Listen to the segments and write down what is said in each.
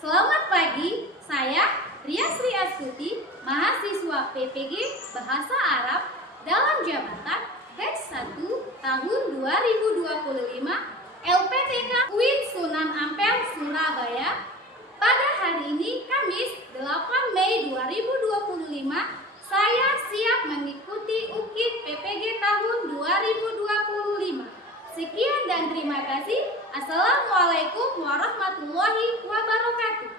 Selamat pagi, saya Ria Sri Astuti, mahasiswa PPG Bahasa Arab dalam jabatan batch 1 tahun 2025 LPTK UIN Sunan Ampel, Surabaya. Pada hari ini Kamis 8 Mei 2025, saya siap mengikuti UKIP PPG tahun 2025. Sekian dan terima kasih. Assalamualaikum warahmatullahi wabarakatuh.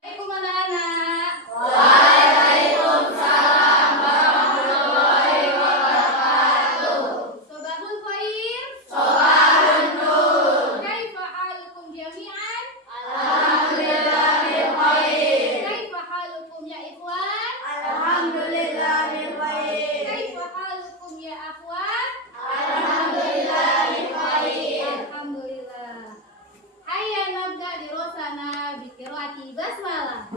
Assalamualaikum anak-anak. Waalaikumsalam warahmatullahi wabarakatuh. Sobahul khair. Sobahun nur. Kaifa halukum jami'an? Alhamdulillah bil khair. Kaifa halukum ya ikhwan? Alhamdulillah bil khair. Kaifa halukum ya akhwat? Alhamdulillah bil khair. Alhamdulillah. Hayya nabda dirosana bi qiraati basmalah.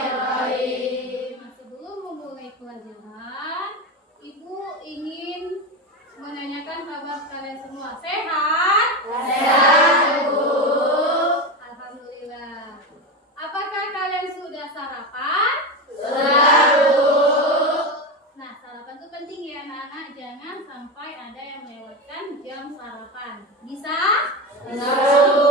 Bismillahirrahmanirrahim. Sebelum memulai pelajaran, Ibu ingin menanyakan kabar kalian semua. Sehat? Sehat, Bu. Alhamdulillah. Apakah kalian sudah sarapan? Sudah, Bu. Nah, sarapan itu penting ya anak-anak. Jangan sampai ada yang melewatkan jam sarapan. Bisa? Bisa, Bu.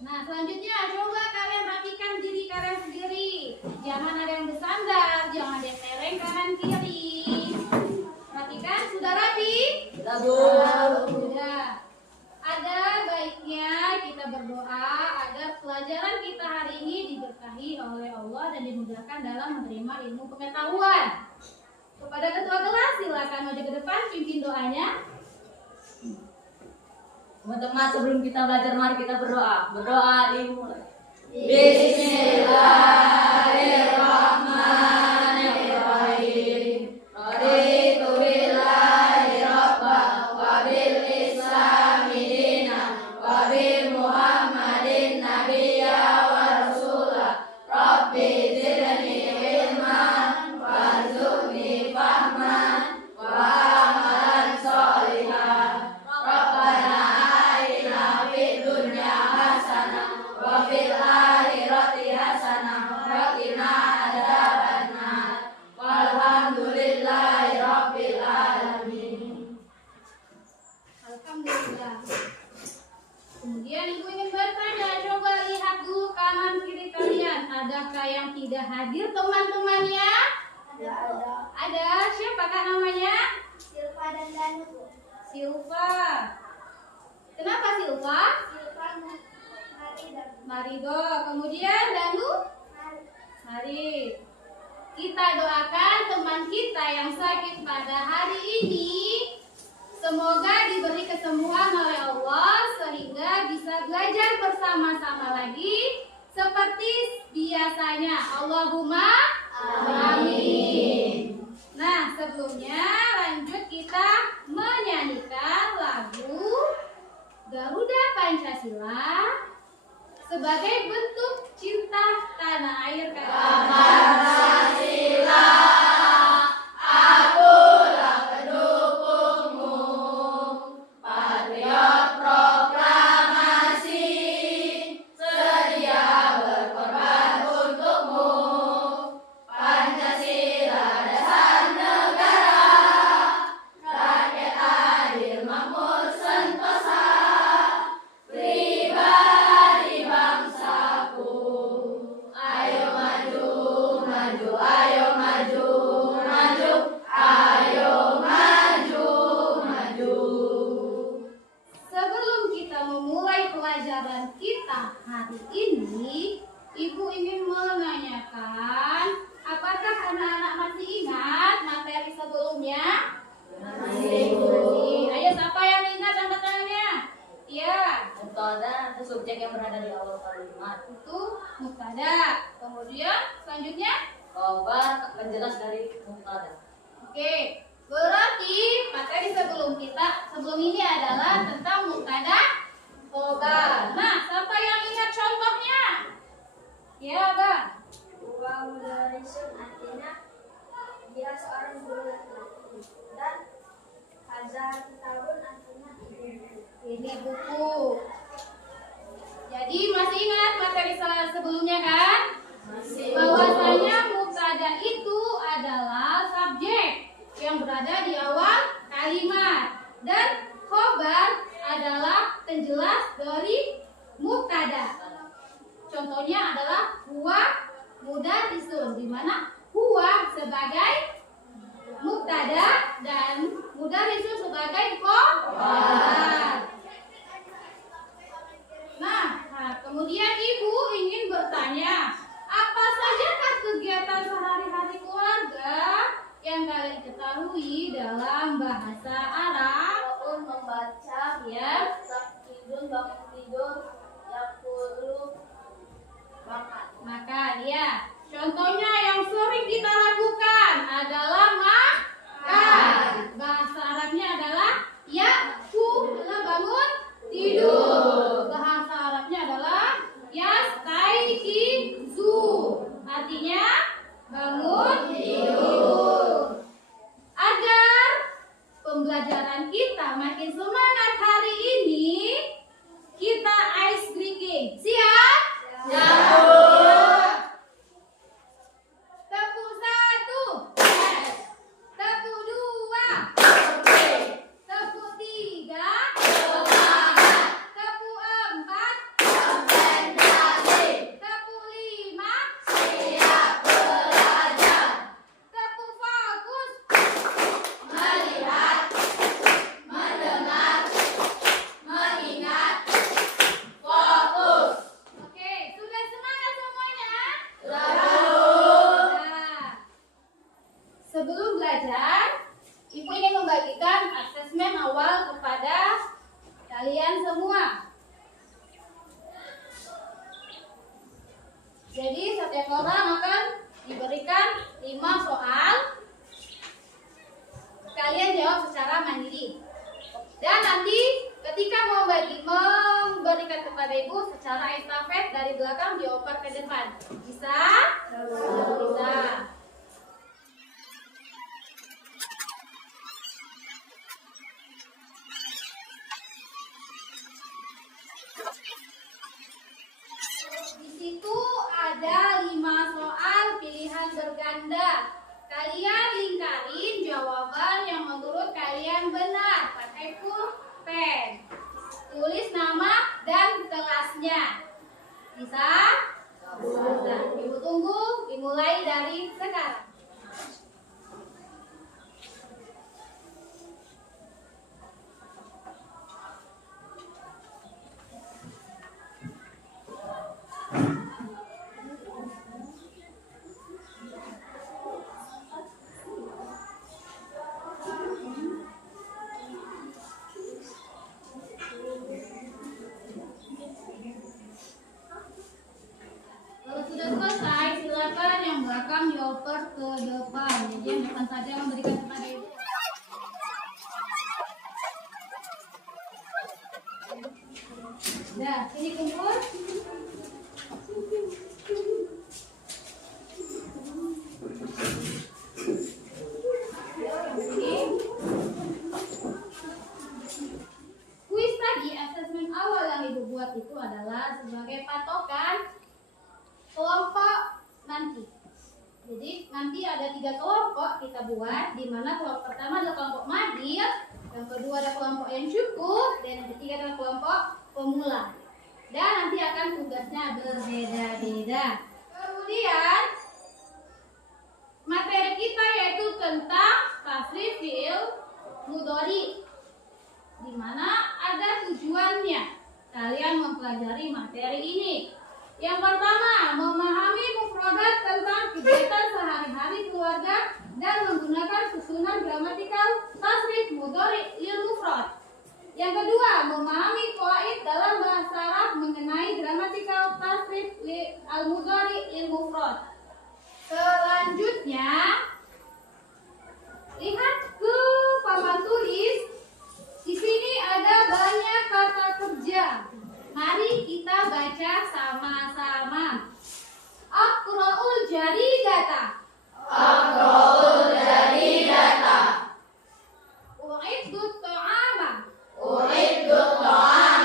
Nah, selanjutnya coba kalian rapikan diri kalian sendiri. Jangan ada yang bersandar, jangan ada yang tereng kanan kiri. Rapikan, sudah rapi? Sudah, Bu. Sudah. Ada baiknya kita berdoa agar pelajaran kita hari ini diberkahi oleh Allah dan dimudahkan dalam menerima ilmu pengetahuan. Kepada ketua kelas silakan maju ke depan pimpin doanya. Teman-teman, sebelum kita belajar mari kita berdoa. Berdoa dimulai. Bismillahirrahmanirrahim. Raditu billahi rabban wa bil islami dinan wa bi Muhammadin nabiyya wa rasulah. Rabbi zidni ilman warzuqni fahman wa amalan sholihan. Rabbana atina fid dunya hasanah wa fil akhirati hasanah wa qina adzabannar. Walhamdulillahi rabbil alamin. Alhamdulillah. Kemudian ibu ingin bertanya, coba lihat dulu kanan kiri kalian. Adakah yang tidak hadir teman-temannya? Ada. Ada. Siapakah namanya? Silva dan Danu. Silva. Kenapa Silva? Silva Mari dan Marido. Kemudian Danu? Hari. Kita doakan teman kita yang sakit pada hari ini. Semoga diberi kesembuhan oleh Allah sehingga bisa belajar bersama-sama lagi seperti biasanya. Allahumma amin. Nah, sebelumnya lanjut kita menyanyikan lagu Garuda Pancasila sebagai bentuk cinta tanah air Pancasila, akulah pendukungmu, patriot proklamasi, sedia berkorban untukmu. Pancasila dasar negara, rakyat adil makmur sentosa, pribadi bangsaku. Ayo maju, maju, ayo maju, maju, ayo maju, maju. Sebelum kita memulai pelajaran kita hari ini, Ibu ingin menanyakan, apakah anak-anak masih ingat materi sebelumnya? Masih, Bu. Ayo, siapa yang ingat angkat tangannya? Iya, Mubtada itu subjek yang berada di awal kalimat. itu mubtada. Kemudian selanjutnya, Khabar penjelas dari mubtada. oke. Berarti materi sebelum ini adalah tentang mubtada, khobar. Nah, siapa yang ingat contohnya? Ya, Bang. Uang dari artinya dia seorang guru laki-laki dan buku. Jadi masih ingat materi sebelumnya kan? Bahwasanya mubtada itu adalah subjek yang berada di awal kalimat dan khobar adalah penjelas dari mubtada. Contohnya adalah huwa mudarrisun, di mana huwa sebagai mubtada dan mudarrisun sebagai khobar. Nah, kemudian ibu ingin bertanya, apa sajakah kegiatan sehari-hari keluarga yang kalian ketahui dalam bahasa Arab? Membaca, Ya, tidur, bangun tidur, yakulu, makan. makan ya. Contohnya yang sering kita lakukan adalah makan. Bahasa Arabnya adalah yaku, adalah bangun tidur. Bahasa Arabnya adalah yastaiqizu, artinya bangun tidur. Agar pembelajaran kita makin semangat hari ini, kita ice breaking. Siap? Tepuk 1, tepuk 2, tepuk 3, tepuk 4, tepuk 5, tepuk fokus. Melihat, mendengar, mengingat, fokus. Oke, sudah semangat semuanya? Nah, sebelum belajar, Ibu ingin membagikan asesmen awal kepada kalian semua. Jadi setiap orang akan diberikan 5 soal. Kalian jawab secara mandiri. Dan nanti ketika memberikan kepada ibu secara estafet dari belakang dioper ke depan. Bisa? Bisa. Di situ ada 5 soal pilihan berganda. Kalian lingkarin jawaban yang menurut kalian benar pakai pulpen. Tulis nama dan kelasnya. Bisa? Bisa. Ibu tunggu dimulai dari sekarang. Kalau sudah selesai, silakan yang belakang dioper ke depan. Jadi yang depan saja memberikan kepada ibu. Nah, sini kumpul. Kuis tadi, asesmen awal yang ibu buat itu adalah sebagai patokan kelompok nanti. Jadi nanti ada 3 kelompok kita buat, di mana kelompok pertama adalah kelompok mahir, yang kedua ada kelompok yang cukup, dan yang ketiga adalah kelompok pemula. Dan nanti akan tugasnya berbeda-beda. Kemudian materi kita yaitu tentang tasrif fi'il mudhari, di mana ada tujuannya kalian mempelajari materi ini. Yang pertama, memahami mufradat tentang kegiatan sehari-hari keluarga dan menggunakan susunan gramatikal tasrif mudhari lil mufrad. Yang kedua, memahami qawaid dalam bahasa Arab mengenai gramatikal tasrif al mudhari lil mufrad. Selanjutnya, lihat ke papan tulis. Di sini ada banyak kata kerja. Mari kita baca sama-sama. Aqra'ul jaridata. Aqra'ul jaridata. U'iddut ta'ama. U'iddut ta'ama.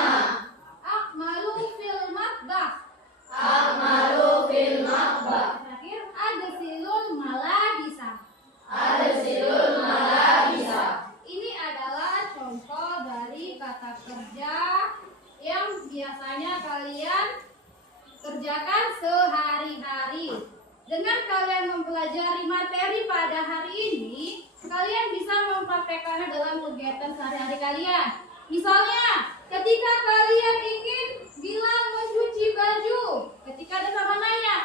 kerjakan sehari-hari. Dengan kalian mempelajari materi pada hari ini, kalian bisa mempraktekkannya dalam kegiatan sehari-hari kalian. Misalnya, ketika kalian ingin bilang mencuci baju, ketika ada sama nanya,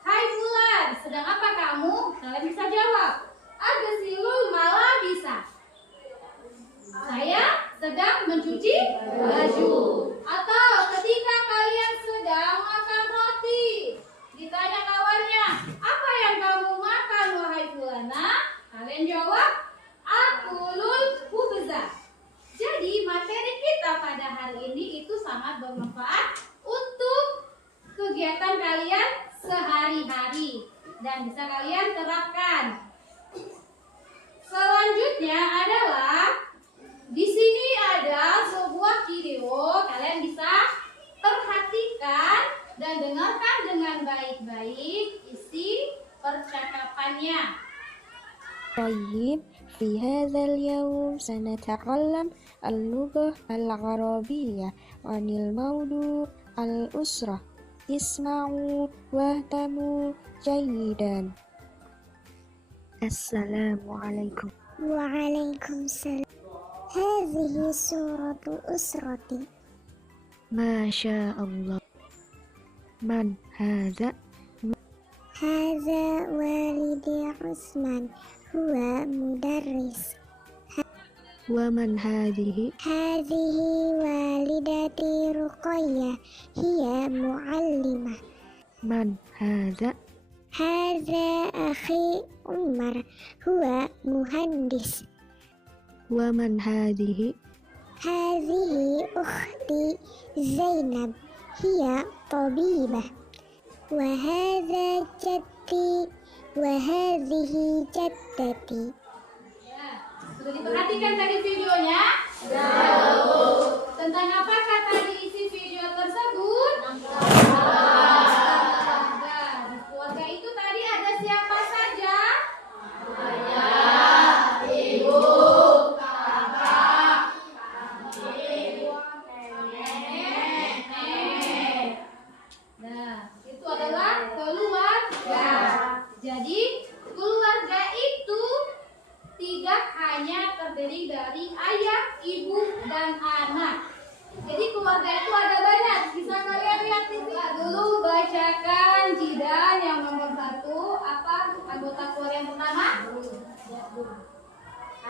"Hai Fulan, sedang apa kamu?" Kalian bisa jawab, "Aghasilul malabisa." Saya sedang mencuci baju. Atau ketika kalian sedang makan roti, ditanya kawannya, "Apa yang kamu makan wahai Fulana?" Kalian jawab, "Akulul khubza." Jadi materi kita pada hari ini itu sangat bermanfaat untuk kegiatan kalian sehari-hari dan bisa kalian terapkan. Selanjutnya adalah di sini ada sebuah video, kalian bisa perhatikan dan dengarkan dengan baik-baik isi percakapannya. طيب في هذا اليوم سنتعلم اللغة العربية عن الموضوع الأسرة. اسمعوا واهتموا جيدا. السلام عليكم. وعليكم السلام. هذه سورة أسرتي. ما شاء الله. من هذا؟ هذا والدي عثمان، هو مدرس. ومن هذه؟ هذه والدتي رقية، هي معلمة. من هذا؟ هذا أخي عمر، هو مهندس. ومن هذه؟ هذه أختي زينب، هي طبيبة. وهذا جدي وهذه جدتي. Ya, sudah diperhatikan tadi videonya? Tentang apakah tadi isi video tersebut? Nah, di keluarga itu tadi ada siapa saja? Nah, itu adalah keluarga. Jadi, keluarga itu tidak hanya terdiri dari ayah, ibu, dan anak. Jadi keluarga itu ada banyak. Bisa kalian lihat di sini. Dulu bacakan Jidan yang nomor 1. Apa anggota keluarga yang pertama?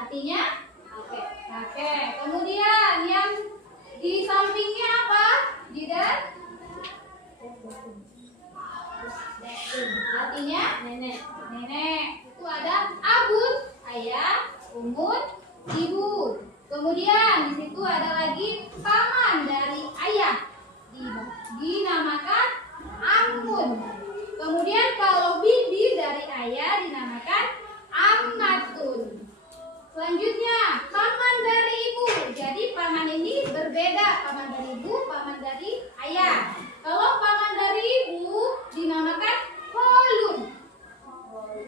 Artinya? Kakek. Kemudian yang di sampingnya apa? Jidan? Artinya nenek. Itu ada abun, ayah, umun, ibu. Kemudian di situ ada lagi paman dari ayah, dinamakan amun. Kemudian kalau bibi dari ayah dinamakan ammatun. Selanjutnya paman dari ibu. Jadi paman ini berbeda, paman dari ibu, paman dari ayah. Kalau paman dari ibu dinamakan kholun.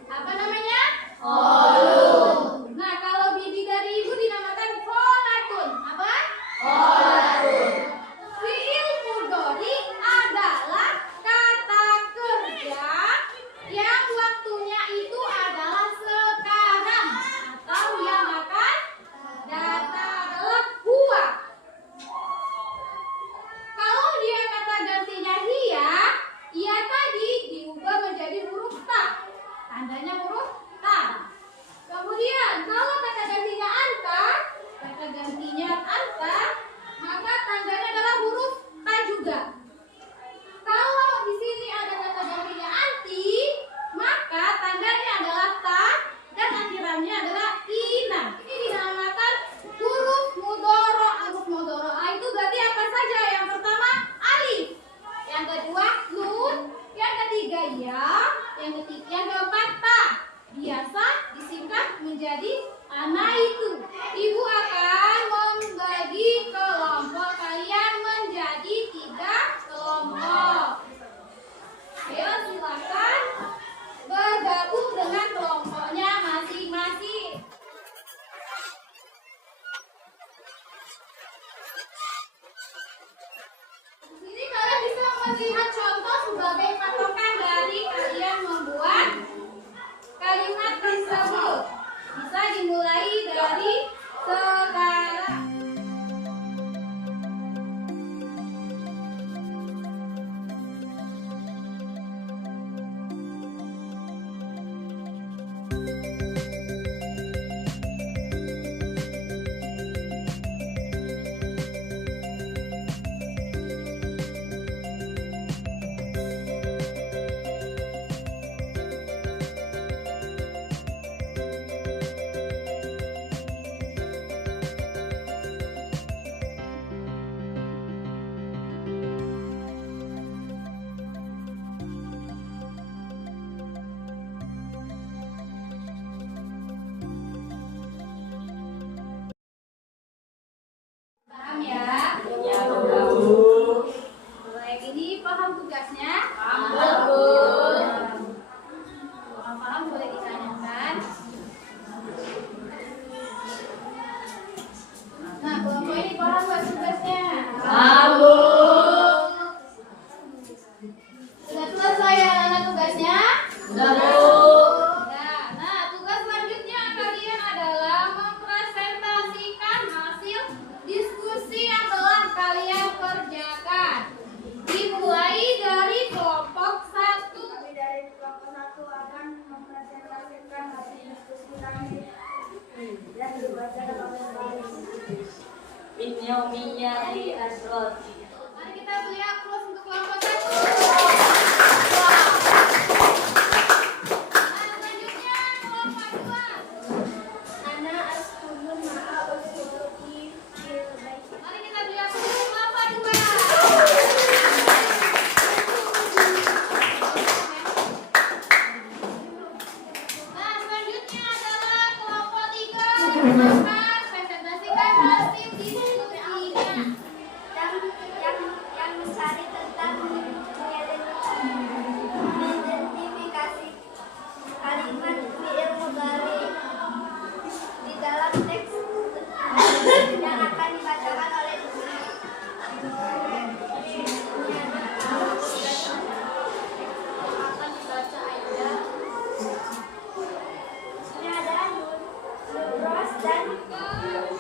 Apa namanya? Kholun. Nah, kalau bibi dari ibu dinamakan kholatun. Apa? Kholatun. Fi'il mudhari adalah kata kerja yang waktunya itu adalah sekarang, atau yang akan datang adalah huwa. Kalau dia kata gantinya ia tadi diubah menjadi huruf ta. Tandanya huruf ta. Kemudian kalau kata gantinya anta, maka tandanya adalah huruf ta juga. Kalau di sini ada kata gantinya anti, maka tandanya adalah ta dan akhirannya adalah ina. Ini dinamakan huruf mudhoro. Huruf mudhoro itu berarti apa saja? Yang pertama alif, yang kedua nun, yang ketiga ya, yang keempat ta. Biasa disingkat menjadi ana itu. Ibu akan membagi kelompok kalian menjadi 3 kelompok. Ayo silakan bergabung dengan kelompoknya masing-masing. Di sini kalian bisa melihat contoh wabarakatuh. Mari kita beri aplaus untuk kelompok 1. Nah, selanjutnya kelompok 2. Ana ashkuru ma'a usuli fil bait. Mari kita beri aplaus untuk kelompok 2. Nah, selanjutnya adalah kelompok 3. Silakan presentasikan hasil diskusinya. yang mencari tentang identifikasi kalimat fi'il mudhari di dalam teks yang akan dibacakan oleh Dwi. Akan dibaca Aida. Ini ada Nurros dan Yunus.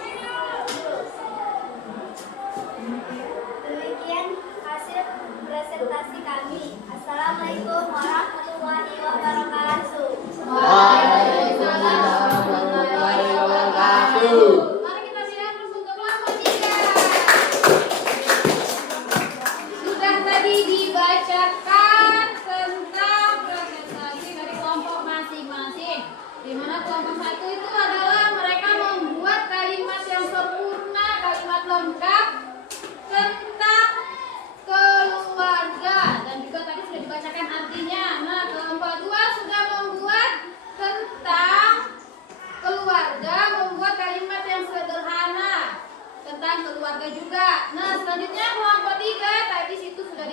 Demikian hasil presentasi kami. Assalamualaikum warahmatullahi wabarakatuh. Waalaikumsalam warahmatullahi wabarakatuh. Mari kita siap untuk kelompok 3. Sudah tadi dibacakan tentang presentasi dari kelompok masing-masing. Di mana kelompok 1 itu adalah mereka membuat kalimat yang sempurna, kalimat lengkap tentang keluarga, dan juga tadi sudah dibacakan artinya. Nah, kelompok 2 sudah membuat tentang keluarga, membuat kalimat yang sederhana tentang keluarga juga. Nah, selanjutnya kelompok 3 tadi situ sudah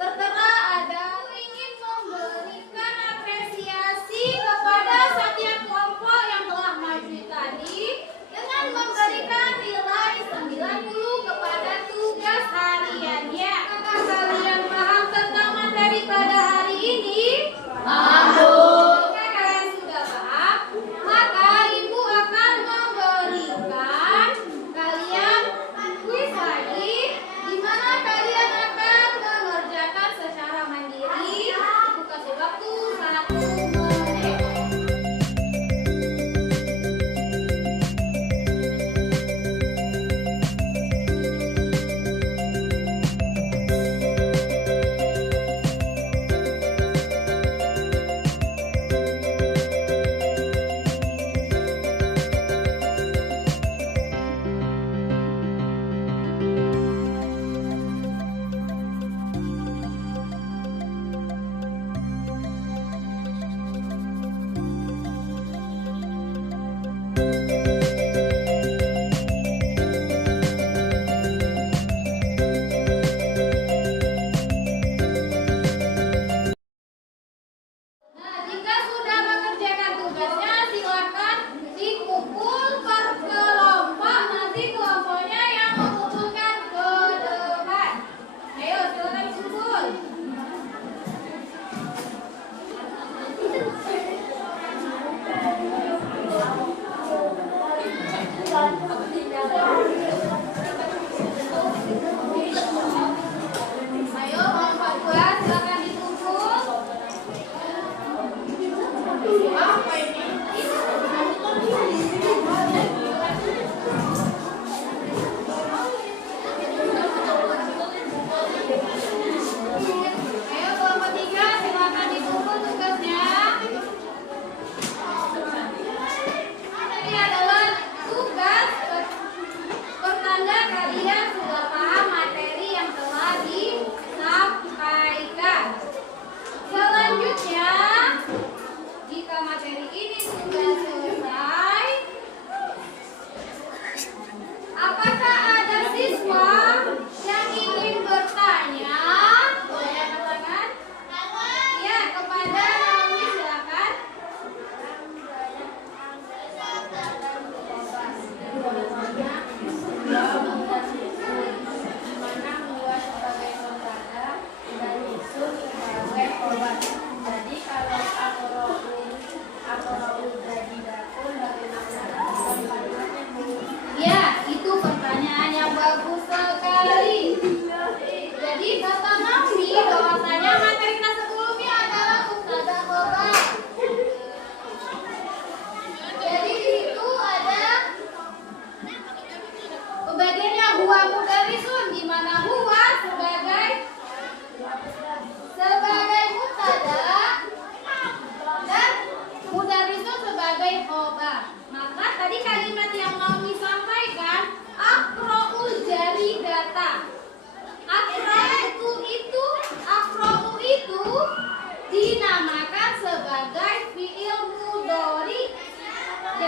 tertera ada ingin memberikan apresiasi kepada setiap kelompok yang telah maju tadi dengan memberikan nilai 90 kepada tugas hariannya. Apakah kalian paham tentang materi pada hari ini? Jika kalian sudah paham, maka ibu akan memberikan kalian kuis lagi, di mana kalian akan mengerjakan secara mandiri. Ibu kasih waktu 1 menit. Nah, jika sudah mengerjakan tugasnya, silakan dikumpul per kelompok. Nanti kelompoknya yang mengumpulkan ke depan. Ayo, silakan kumpul.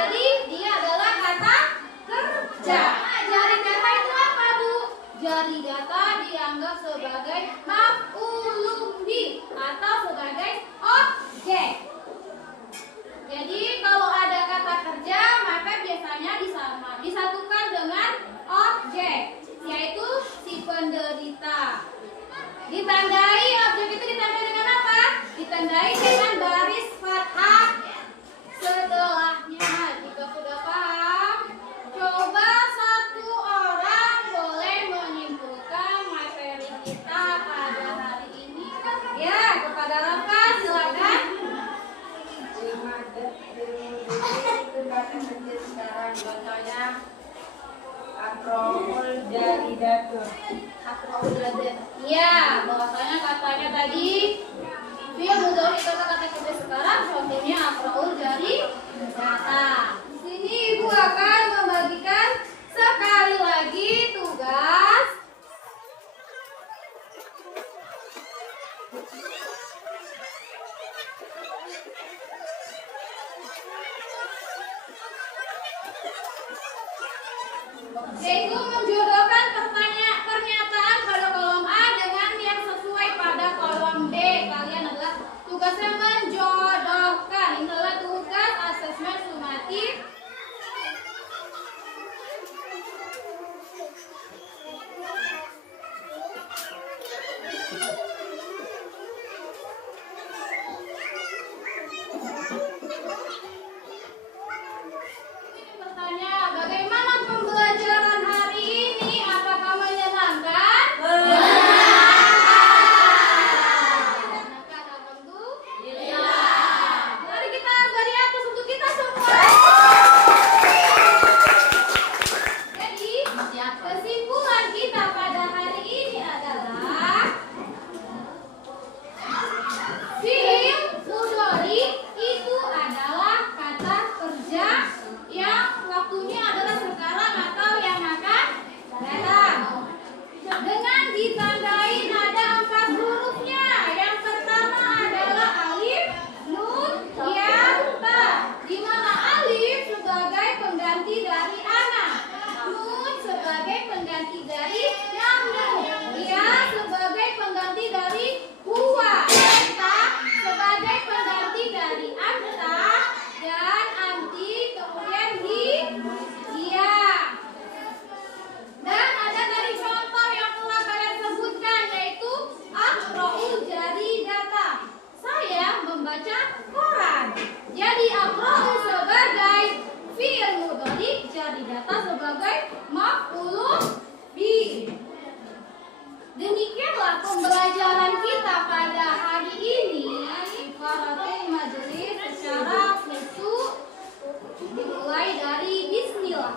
Jadi dia adalah kata kerja. Nah, jari data itu apa, Bu? Jari data dianggap sebagai maf'ulun bih atau sebagai objek. Jadi kalau ada kata kerja maka biasanya disatukan dengan objek, yaitu si penderita. Ditandai objek itu ditandai dengan apa? Ditandai dengan baris fathah setelahnya. Jika sudah paham, coba satu orang boleh menyimpulkan materi kita pada hari ini. Ya, kepada Rafa silakan. Sekarang contohnya akromul jaridatun. Iya, bahwasanya katanya tadi fi'il mudhari kata-kata kita sekarang contohnya af'ul jari data. Di sini Ibu akan membagikan sekali lagi tugas yaitu menjodohkan pernyataan pada kolom A dengan yang sesuai pada kolom B. Kalian adalah tugasnya menjodohkan. Ini adalah tugas asesmen sumatif. Bertanya, bagaimana pembelajaran hari ini? Apakah menyenangkan? Menyenangkan, alhamdulillah. Mari kita beri aplaus untuk kita semua. Jadi, kesimpulan kita pada hari ini adalah fi'il mudhari itu adalah kata kerja yang waktunya adalah sekarang atau yang akan datang. Dengan ditandai ada 4 hurufnya. Yang pertama adalah alif, nun, ya, ta. Di mana alif sebagai pengganti dari ana, nun sebagai pengganti dari nahnu, ya sebagai pengganti dari huwa, ta sebagai pengganti dari anta, dan anti kemudian dia. Dan ada dari contoh yang telah kalian sebutkan, yaitu aqra'ul jari data. Saya membaca koran. Jadi aqra'u sebagai fi'il mudhari, jari data sebagai maf'ulun bih. Demikianlah pembelajaran kita pada hari ini. Ifaratul majelis secara khusus dimulai dari bismillah.